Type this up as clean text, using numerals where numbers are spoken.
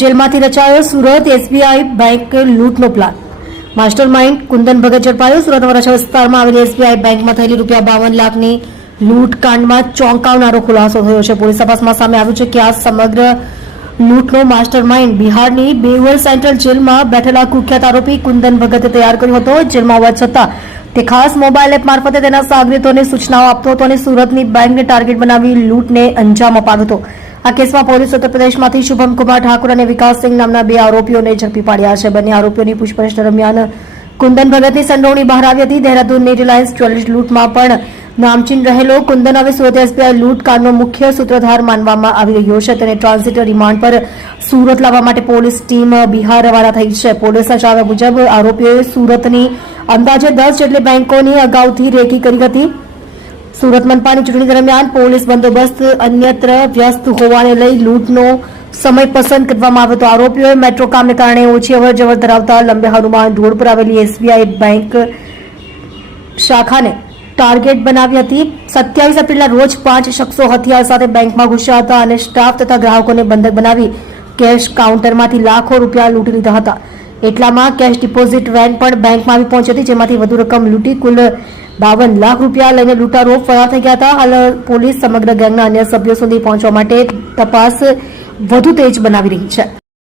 જેલમાંથી રચાયો Surat SBI bank લૂંટનો plan. Mastermind Kundan Bhagat ઝડપાયો। સુરતના વરાછા વિસ્તારમાં આવેલી એસબીઆઈ બેંકમાં થયેલી ₹52 લાખની લૂંટકાંડમાં ચોંકાવનારો ખુલાસો થયો છે। પોલીસ તપાસમાં સામે આવ્યું છે કે આ સમગ્ર લૂંટનો માસ્ટર માઇન્ડ બિહારની બેવર સેન્ટ્રલ જેલમાં બેઠેલા કુખ્યાત આરોપી કુંદન ભગતે તૈયાર કર્યો હતો। જેલમાં હોવા છતાં તે ખાસ મોબાઈલ એપ મારફતે તેના સાગરીતોને સૂચનાઓ આપતો હતો અને સુરતની બેંકને ટાર્ગેટ બનાવી લૂંટને અંજામ અપાવ્યો હતો। આ કેસમાં પોલીસ ઉત્તર પ્રદેશમાંથી શુભમ કુમાર ઠાકુર અને વિકાસ સિંહ નામના 2 આરોપીઓને ઝડપી પાડ્યા છે। બંને આરોપીઓની પૂછપરછ દરમિયાન કુંદન ભગતની સંડોવણી બહાર આવી હતી। દેહરાદૂનની રિલાયન્સ જ્વેલર્સ લૂંટમાં પણ નામચીન રહેલો કુંદન હવે સુરત એસબીઆઈ લૂંટકાંડનો મુખ્ય સૂત્રધાર માનવામાં આવી રહ્યો છે। તેને ટ્રાન્ઝિટ રિમાન્ડ પર સુરત લાવવા માટે પોલીસ ટીમ બિહાર રવાના થઈ છે। પોલીસના જણાવ્યા મુજબ આરોપીઓએ સુરતની અંદાજે 10 જેટલી બેંકોની અગાઉથી રેકી કરી હતી। સુરત મનપાની ચૂંટણી દરમિયાન પોલીસ બંદોબસ્ત અન્યત્ર વ્યસ્ત હોવાને લઈ લૂંટનો સમય પસંદ કરવામાં આવ્યો હતો। આરોપીઓએ મેટ્રો કામને કારણે ઓછી અવરજવર ધરાવતા લંબે હનુમાન રોડ પર આવેલી એસબીઆઈ બેંક શાખાને ટાર્ગેટ બનાવી હતી। 27 એપ્રિલના રોજ 5 શખ્સો હથિયાર સાથે બેંકમાં ઘૂસ્યા હતા અને સ્ટાફ તથા ગ્રાહકોને બંધક બનાવી કેશ કાઉન્ટરમાંથી લાખો રૂપિયા લૂંટી લીધા હતા। એટલામાં કેશ ડિપોઝિટ વેન પણ બેંકમાં આવી પહોંચી હતી, જેમાંથી વધુ રકમ લૂંટી કુલ 52 લાખ રૂપિયા લઈને લૂંટારો ફરાર થઈ ગયા હતા। હાલ પોલીસ સમગ્ર ગેંગના અન્ય સભ્યો સુધી પહોંચવા માટે તપાસ વધુ તેજ બનાવી રહી છે।